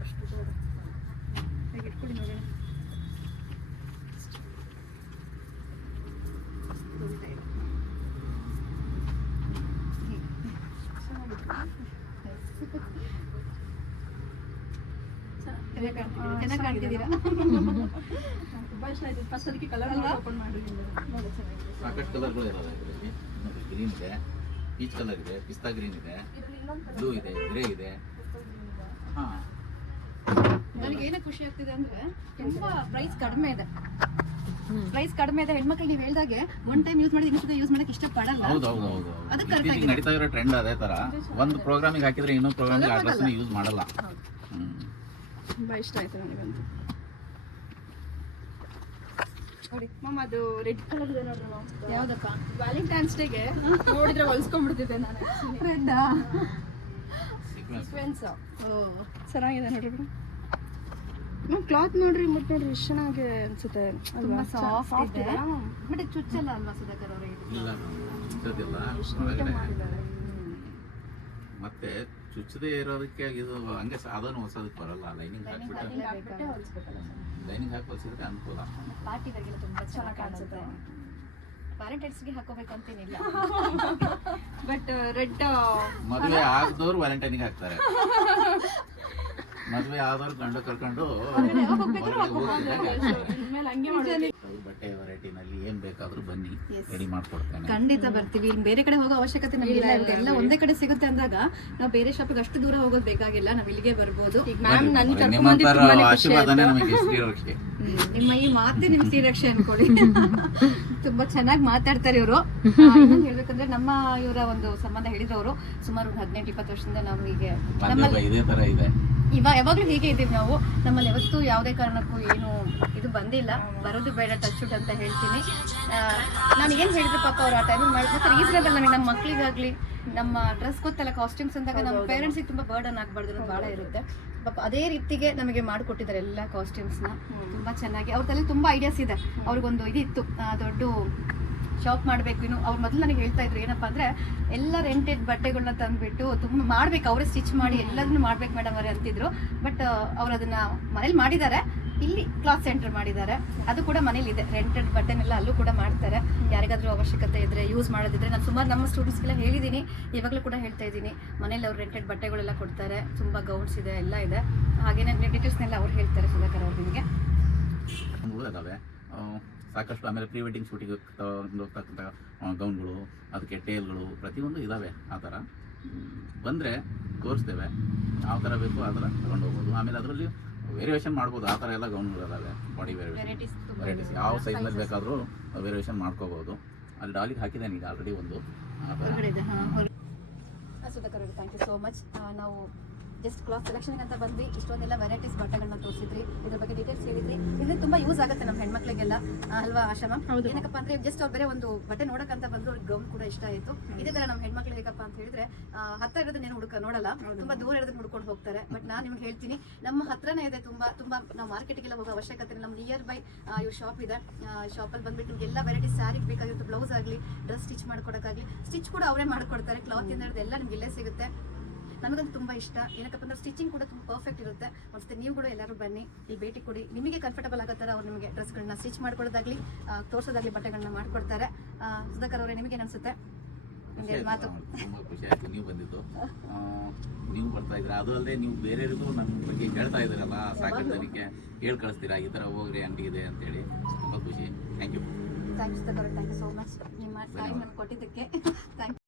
ಅಷ್ಟು ದೊಡ್ಡ. ಹೇಗೆ ಇಟ್ಕೊಳ್ಳಿ ನೋಡೋಣ. ಚೆನ್ನಾಗಿ ಕಾಣ್ತಿದ್ದೀರಾ? ತುಂಬಾ ಇಷ್ಟ ಆಯ್ತು. ಫಸ್ಟ್ ಅದಕ್ಕೆ ಕಲರ್ ಓಪನ್ ಮಾಡಿ ನೋಡಿ, ಚೆನ್ನಾಗಿದೆ. ಸಾಕಷ್ಟು ಕಲರ್ಗಳು ಇದಾವೆ. ಇದರಲ್ಲಿ ನೋಡಿ, ಗ್ರೀನ್ ಇದೆ, ಪೀಚ್ ಕಲರ್ ಇದೆ, ಪಿಸ್ತಾ ಗ್ರೀನ್ ಇದೆ, ಬ್ಲೂ ಇದೆ, ಗ್ರೇ ಇದೆ. ಹಾ, ನನಗೆ ಏನಕ್ಕೆ ಖುಷಿ ಆಗ್ತಿದೆ ಅಂದ್ರೆ ತುಂಬಾ ಪ್ರೈಸ್ ಕಡಿಮೆ ಇದೆ. ಪ್ರೈಸ್ ಕಡಿಮೆ ಇದೆ. ಹೆಣ್ಮಕ್ಳಿಗೆ ನೀವು ಹೇಳ್ದಾಗೆ ಒನ್ ಟೈಮ್ ಯೂಸ್ ಮಾಡಿ ಇನ್ನೊಂದು ಯೂಸ್ ಮಾಡಕ್ಕೆ ಇಷ್ಟಪಡಲ್ಲ. ಹೌದು. ಅದಕ್ಕೆ ಇತ್ತೀಚೆಗೆ ನಡೀತಾ ಇರೋ ಟ್ರೆಂಡ್ ಅದೇ ತರ. ಒಂದು ಪ್ರೋಗ್ರಾಮಿಗೆ ಹಾಕಿದ್ರೆ ಇನ್ನೊಂದು ಪ್ರೋಗ್ರಾಮಿಗೆ ಆ ಡ್ರೆಸ್ನ ಯೂಸ್ ಮಾಡಲ್ಲ. ತುಂಬಾ ಇಷ್ಟ ಆಯ್ತು ನನಗಂತೂ. ನೋಡಿ ಮ್ಯಾಮ್, ಅದು ರೆಡ್ ಕಲರ್ ಇದೆ ನೋಡ್ರಿ ಮ್ಯಾಮ್. ಯಾವ್ದಕ್ಕ? ವ್ಯಾಲೆಂಟೈನ್ಸ್ ಡೇಗೆ ನೋಡಿದ್ರೆ ಹೊಲ್ಸ್ಕೊಂಡ್ಬಿಡ್ತಿದ್ದೆ ನಾನು. ರೆಡ್ಡಾ? ಸೀಕ್ವೆನ್ಸ್ ಸೀಕ್ವೆನ್ಸ್ ಓ, ಚೆನ್ನಾಗಿದೆ ನೋಡ್ರಿ. ಕ್ಲಾತ್ ನೋಡ್ರಿ ಮುಟ್ ನೋಡ್ರಿ ಎಷ್ಟು ಚೆನ್ನಾಗಿ ಅನ್ಸುತ್ತೆ ತುಂಬಾ ಅಲ್ವಾ ಸಾಫ್ಟ್ ಇದೆ ಬಟ್ ಚುಚ್ಚಲ್ಲ ಅಲ್ವಾ ಸುಧಾಕರ್ ಅವರೇ ಇದು ಇಲ್ಲ ಚುಚ್ಚೋದಿಲ್ಲ ಒಳಗಡೆ. ಮತ್ತೆ ಚುಚ್ಚದೇ ಇರೋದಕ್ಕೆ ಇದು ಹಂಗೆ ಸಾಧಾರಣ ಹೊಸದಕ್ಕೆ ಬರಲ್ಲ. ಲೈನಿಂಗ್ ಹಾಕ್ಬಿಟ್ಟು ಲೈನಿಂಗ್ ಹಾಕಿ ಹೊಲಿಸಿದ್ರೆ ಅನುಕೂಲ. ಪಾರ್ಟಿಗಳಿಗೆಲ್ಲ ತುಂಬಾ ಚೆನ್ನಾಗಿ ಕಾಣಿಸುತ್ತೆ. ವ್ಯಾಲೆಂಟೈನ್ಸ್ಗೆ ಹಾಕೋಬೇಕು ಅಂತೇನಿಲ್ಲ. ಬಟ್ ರೆಡ್ ಮದುವೆ ಆಗದವ್ರು ವ್ಯಾಲೆಂಟೈನಿಗೆ ಹಾಕ್ತಾರೆ. ಮದುವೆ ಆದವ್ರು ಗಂಡು ಕರ್ಕೊಂಡು ಇನ್ಮೇಲೆ ಹಂಗೆ ಮಾಡೋದು. ಬಟ್ಟೆ ವೆರೈಟಿನಲ್ಲಿ ಏನ್ ಬೇಕಾದ್ರೂ ಬನ್ನಿ, ರೆಡಿ ಮಾಡ್ಕೊಡ್ತೇನೆ. ಖಂಡಿತ ಬರ್ತೀವಿ. ಬೇರೆ ಕಡೆ ಹೋಗೋ ಅವಶ್ಯಕತೆ ನಮಗೆ ಎಲ್ಲ ಒಂದೇ ಕಡೆ ಸಿಗುತ್ತೆ ಅಂದಾಗ ನಾವು ಬೇರೆ ಶಾಪಿಗೆ ಅಷ್ಟು ದೂರ ಹೋಗೋದು ಬೇಕಾಗಿಲ್ಲ, ನಾವು ಇಲ್ಲಿಗೆ ಬರ್ಬೋದು. ಮ್ಯಾಮ್ ನನ್ ನಿಮ್ಮಂತರ ಆಶೀರ್ವಾದನೆ ನಮಗೆ ಶ್ರೀರಕ್ಷೆ. ನಿಮ್ಮ ಈ ಮಾತೆ ನಿಮ್ ಶ್ರೀರಕ್ಷೆ ಅನ್ಕೊಳ್ಳಿ. ತುಂಬಾ ಚೆನ್ನಾಗಿ ಮಾತಾಡ್ತಾರೆ ಇವರು. ಇನ್ನೊಂದು ಹೇಳ್ಬೇಕಂದ್ರೆ ನಮ್ಮ ಇವರ ಒಂದು ಸಂಬಂಧ ಹೇಳಿದ್ರು ಅವರು ಸುಮಾರು 18-20 ವರ್ಷದಿಂದ ನಾವು ಹೀಗೆ ನಮ್ಮಲ್ಲಿ ಇದೇ ತರ ಇದೆ. ಯಾವಾಗ್ಲೂ ಹೀಗೆ ಇದ್ದೀವಿ ನಾವು. ನಮ್ಮಲ್ಲಿ ಯಾವತ್ತೂ ಯಾವುದೇ ಕಾರಣಕ್ಕೂ ಏನು ಇದು ಬಂದಿಲ್ಲ. ಬರೋದು ಬೇಡ, ಟಚ್ ವುಡ್ ಅಂತ ಹೇಳ್ತೀನಿ. ನಾನು ಏನು ಹೇಳಿದ್ರು ಪಾಪ ಅವ್ರು ಆ ಟೈಮಿಗೆ ಮಾಡಿದ್ರೆ ರೀಸನಬಲ್. ನನಗೆ ನಮ್ಮ ಮಕ್ಕಳಿಗಾಗ್ಲಿ ನಮ್ಮ ಡ್ರೆಸ್ ಗೊತ್ತಲ್ಲ, ಕಾಸ್ಟ್ಯೂಮ್ಸ್ ಅಂದಾಗ ನಮ್ಮ ಪೇರೆಂಟ್ಸಿಗೆ ತುಂಬ ಬರ್ಡನ್ ಆಗಬಾರ್ದು ಅನ್ನೋದು ಭಾಳ ಇರುತ್ತೆ. ಪಾಪ ಅದೇ ರೀತಿಗೆ ನಮಗೆ ಮಾಡಿಕೊಟ್ಟಿದ್ದಾರೆ ಎಲ್ಲ ಕಾಸ್ಟ್ಯೂಮ್ಸ್ನ ತುಂಬ ಚೆನ್ನಾಗಿ. ಅವ್ರ ತಲೆ ತುಂಬ ಐಡಿಯಾಸ್ ಇದೆ. ಅವ್ರಿಗೊಂದು ಇದಿತ್ತು, ದೊಡ್ಡ ಶಾಪ್ ಮಾಡಬೇಕು. ಇನ್ನು ಅವ್ರು ಮೊದಲು ನನಗೆ ಹೇಳ್ತಾ ಇದ್ರು ಏನಪ್ಪ ಅಂದರೆ ಎಲ್ಲ ರೆಂಟೆಡ್ ಬಟ್ಟೆಗಳನ್ನ ತಂದುಬಿಟ್ಟು ತುಂಬ ಮಾಡ್ಬೇಕು, ಅವರೇ ಸ್ಟಿಚ್ ಮಾಡಿ ಎಲ್ಲದನ್ನು ಮಾಡ್ಬೇಕು ಮೇಡಮ್ ಅವರೇ ಅಂತಿದ್ರು. ಬಟ್ ಅವ್ರು ಅದನ್ನು ಮನೇಲಿ ಮಾಡಿದ್ದಾರೆ, ಇಲ್ಲಿ ಕ್ಲಾತ್ ಸೆಂಟರ್ ಮಾಡಿದ್ದಾರೆ. ಅದು ಕೂಡ ಮನೇಲಿ ಇದೆ, ರೆಂಟೆಡ್ ಬಟ್ಟೆನೆಲ್ಲ ಅಲ್ಲೂ ಕೂಡ ಮಾಡ್ತಾರೆ. ಯಾರಿಗಾದ್ರೂ ಅವಶ್ಯಕತೆ ಇದ್ದರೆ, ಯೂಸ್ ಮಾಡೋದಿದ್ರೆ ನಾನು ಸುಮಾರು ನಮ್ಮ ಸ್ಟೂಡೆಂಟ್ಸ್ಗೆಲ್ಲ ಹೇಳಿದ್ದೀನಿ, ಇವಾಗಲೂ ಕೂಡ ಹೇಳ್ತಾ ಇದ್ದೀನಿ. ಮನೇಲಿ ಅವ್ರು ರೆಂಟೆಡ್ ಬಟ್ಟೆಗಳೆಲ್ಲ ಕೊಡ್ತಾರೆ, ತುಂಬ ಗೌನ್ಸ್ ಇದೆ, ಎಲ್ಲ ಇದೆ. ಹಾಗೇನೇ ಡೀಟೇಲ್ಸ್ನೆಲ್ಲ ಅವ್ರು ಹೇಳ್ತಾರೆ ಸುಧಾಕರ್ ಅವ್ರು ನಿಮಗೆ. ಅದಾವೆ ಸಾಕಷ್ಟು. ಆಮೇಲೆ ಪ್ರೀ ವೆಡ್ಡಿಂಗ್ ಶೂಟಿಗೆ ಹೋಗ್ತಕ್ಕಂಥ ಗೌನ್ಗಳು, ಅದಕ್ಕೆ ಟೇಲ್ಗಳು ಪ್ರತಿಯೊಂದು ಇದ್ದಾವೆ. ಆ ಥರ ಬಂದರೆ ತೋರಿಸ್ತೇವೆ, ಯಾವ ಥರ ಬೇಕು ಆ ಥರ ತಗೊಂಡು ಹೋಗ್ಬೋದು. ಆಮೇಲೆ ಅದರಲ್ಲಿ ವೇರಿಯೇಷನ್ ಮಾಡ್ಬೋದು. ಆ ಥರ ಎಲ್ಲ ಗೌನ್ಗಳು ಅದಾವೆ, ಬಾಡಿ ವೆರೈಟೀಸ್ ಯಾವ ಸೈಜ್ನಲ್ಲಿ ಬೇಕಾದರೂ ವೇರಿಯೇಷನ್ ಮಾಡ್ಕೋಬೋದು. ಅಲ್ಲಿ ಡಾಲಿಗೆ ಹಾಕಿದ್ದೇನೆ ಈಗ ಆಲ್ರೆಡಿ ಒಂದು. ಸುಧಾಕರ್ ಅವರು ಥ್ಯಾಂಕ್ ಯು ಸೋ ಮಚ್. ನಾವು ಜಸ್ಟ್ ಕ್ಲಾತ್ ಸೆಲೆಕ್ಷನ್ಗೆ ಅಂತ ಬಂದ್ವಿ, ಇಷ್ಟೊಂದೆಲ್ಲ ವೆರೈಟೀಸ್ ಬಟ್ಟೆಗಳನ್ನ ತೋರಿಸಿದ್ರಿ, ಇದ್ರ ಬಗ್ಗೆ ಡೀಟೇಲ್ಸ್ ಹೇಳಿದ್ರಿ. ಇದರಿಂದ ತುಂಬ ಯೂಸ್ ಆಗುತ್ತೆ ನಮ್ಮ ಹೆಣ್ಮಕ್ಳಿಗೆಲ್ಲ ಅಲ್ವಾ ಆಶಾ ಮ್ಯಾಮ್? ಏನಕ್ಕಪ್ಪ ಅಂದರೆ ಜಸ್ಟ್ ಅವ್ರು ಬೇರೆ ಒಂದು ಬಟ್ಟೆ ನೋಡೋಕ್ಕಂತ ಬಂದ್ರು, ಅವ್ರಿಗೆ ಗೌನ್ ಕೂಡ ಇಷ್ಟ ಆಯಿತು. ಇದೇ ಥರ ನಮ್ಮ ಹೆಣ್ಮಕ್ಳು ಹೇಗಪ್ಪ ಅಂತ ಹೇಳಿದ್ರೆ ಹತ್ತಿರ ಇರೋದನ್ನೇನು ನೋಡಲ್ಲ, ತುಂಬ ದೂರ ಇರೋದನ್ನ ಹುಡ್ಕೊಂಡು ಹೋಗ್ತಾರೆ. ಬಟ್ ನಾನು ನಿಮ್ಗೆ ಹೇಳ್ತೀನಿ, ನಮ್ಮ ಹತ್ರನೇ ಇದೆ. ತುಂಬ ನಾವು ಮಾರ್ಕೆಟಿಗೆಲ್ಲ ಹೋಗೋ ಅವಶ್ಯಕತೆ. ನಮ್ಮ ನಿಯರ್ ಬೈ ಇವ್ರ ಶಾಪ್ ಇದೆ. ಶಾಪಲ್ಲಿ ಬಂದ್ಬಿಟ್ಟು ನಿಮ್ಗೆ ಎಲ್ಲ ವೆರೈಟೀಸ್ ಸ್ಯಾರಿಗೆ ಬೇಕಾಗಿರುತ್ತೆ, ಬ್ಲೌಸ್ ಆಗಲಿ, ಡ್ರೆಸ್ ಸ್ಟಿಚ್ ಮಾಡ್ಕೊಡೋಕ್ಕಾಗಲಿ, ಸ್ಟಿಚ್ ಕೂಡ ಅವರೇ ಮಾಡ್ಕೊಡ್ತಾರೆ. ಕ್ಲಾತ್ ಇಂದ ಎಲ್ಲ ನಿಮ್ಗೆ ಇಲ್ಲೇ ಸಿಗುತ್ತೆ. ನನಗಂತೂ ತುಂಬ ಇಷ್ಟ. ಏನಕ್ಕಪ್ಪ ಅಂದ್ರೆ ಸ್ಟಿಚಿಂಗ್ ಕೂಡ ತುಂಬ ಪರ್ಫೆಕ್ಟ್ ಇರುತ್ತೆ. ಒಂದ್ಸತಿ ನೀವು ಕೂಡ ಎಲ್ಲರೂ ಬನ್ನಿ, ಇಲ್ಲಿ ಭೇಟಿ ಕೊಡಿ. ನಿಮಗೆ ಕಂಫರ್ಟಬಲ್ ಆಗೋ ಥರ ಅವ್ರು ನಿಮಗೆ ಡ್ರೆಸ್ಗಳನ್ನ ಸ್ಟಿಚ್ ಮಾಡ್ಕೊಳ್ಳೋದಾಗಲಿ, ತೋರಿಸೋದಾಗಲಿ ಬಟ್ಟೆಗಳನ್ನ ಮಾಡಿಕೊಡ್ತಾರೆ. ಸುಧಾಕರ್ ಅವರೇ, ನಿಮಗೆ ಅನಿಸುತ್ತೆ ಮಾತು? ತುಂಬ ಖುಷಿ ಆಯಿತು ನೀವು ಬಂದಿದ್ದು. ನೀವು ಬರ್ತಾ ಇದ್ದೀರಾ, ಅದು ಅಲ್ಲದೆ ನೀವು ಬೇರೆಯವ್ರಿಗೂ ನನ್ನ ಬಗ್ಗೆ ಹೇಳ್ತಾ ಇದ್ದೀರಲ್ಲ, ಸಾಕಷ್ಟು ಜನಕ್ಕೆ ಹೇಳಿ ಕಳಿಸ್ತೀರಾ ಈ ಥರ ಹೋಗ್ರಿ ಅಂಗಡಿ ಇದೆ ಅಂತೇಳಿ. ತುಂಬ ಖುಷಿ. Thank you. Thanks Sudhakar, thank you so much ನಿಮ್ಮ ಟೈಮ್ ನಮ್ಗೆ ಕೊಟ್ಟಿದ್ದಕ್ಕೆ. Thank you.